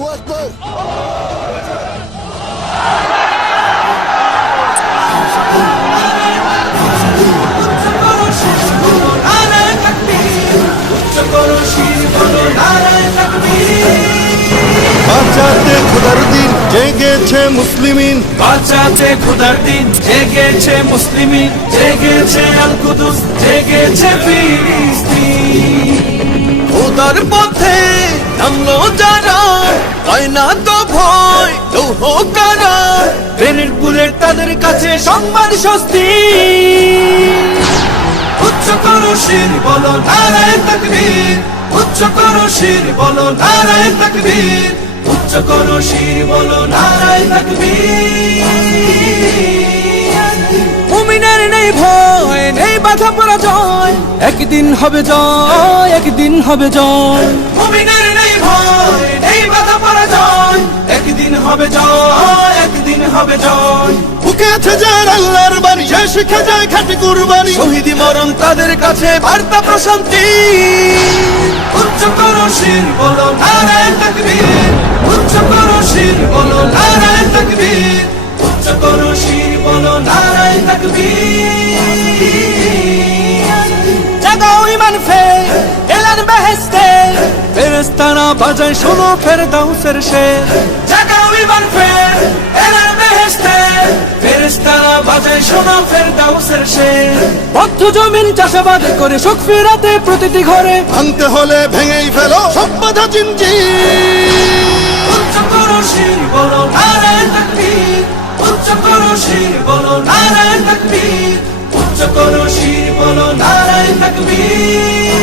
আল্লাহু আকবার। বাঁচাতে খোদার দিন জেগেছে মুসলিমিন, বাঁচাতে খোদার দিন জেগেছে মুসলিমিন, জেগেছে আল কুদুস, জেগেছে ফিলিস্তিন। খোদার পথে নামলো যারা, হয় না তো ভয় লৌহ কারা, গ্রেনেড বুলেট তাদের কাছে সংবাদ স্বস্তি। উচ্চ করো শির বলো নারায়ে তাকবীর, উচ্চ করো শির বলো নারায়ে তাকবীর, উচ্চ করো শির বলো নারায়ে তাকবীর। মুমিনের নেই ভয়, নেই বাধা পরাজয়, একদিন হবে জয়, একদিন হবে জয়। মুমিনের নেই ভয়, নেই বাধা পরাজয়, একদিন হবে জয়, একদিন হবে জয়। বুকে আছে যার আল্লাহর বাণী, সে শিখে যায় খাঁটি কুরবানি। শহীদি মরণ তাদের কাছে বার্তা প্রশান্তি। উচ্চ করো শির বলো নারায়ে তাকবীর, উচ্চ করো শির বলো নারায়ে তাকবীর, উচ্চ করো শির বলো নারায়ে তাকবীর। জাগাও ঈমান ফে এলান বেহেশতে, ফেরেশতারা বাজায় শোনো ফেরদাউসের শের। জাগাও ঈমান ফে এলান বেহেশতে, ফেরেশতারা বাজায় শোনো ফেরদাউসের শের। বদ্ধ জমিন চাষাবাদ করে সুখ ফেরাতে প্রতিটি ঘরে, ভাঙতে হলে ভেঙেই ফেলো সব বাধা জিনজির। উচ্চ করো শির বলো নারায়ে তাকবীর, উচ্চ করো শির বলো নারায়ে তাকবীর, উচ্চ করো শির বলো নারায়ে তাকবীর।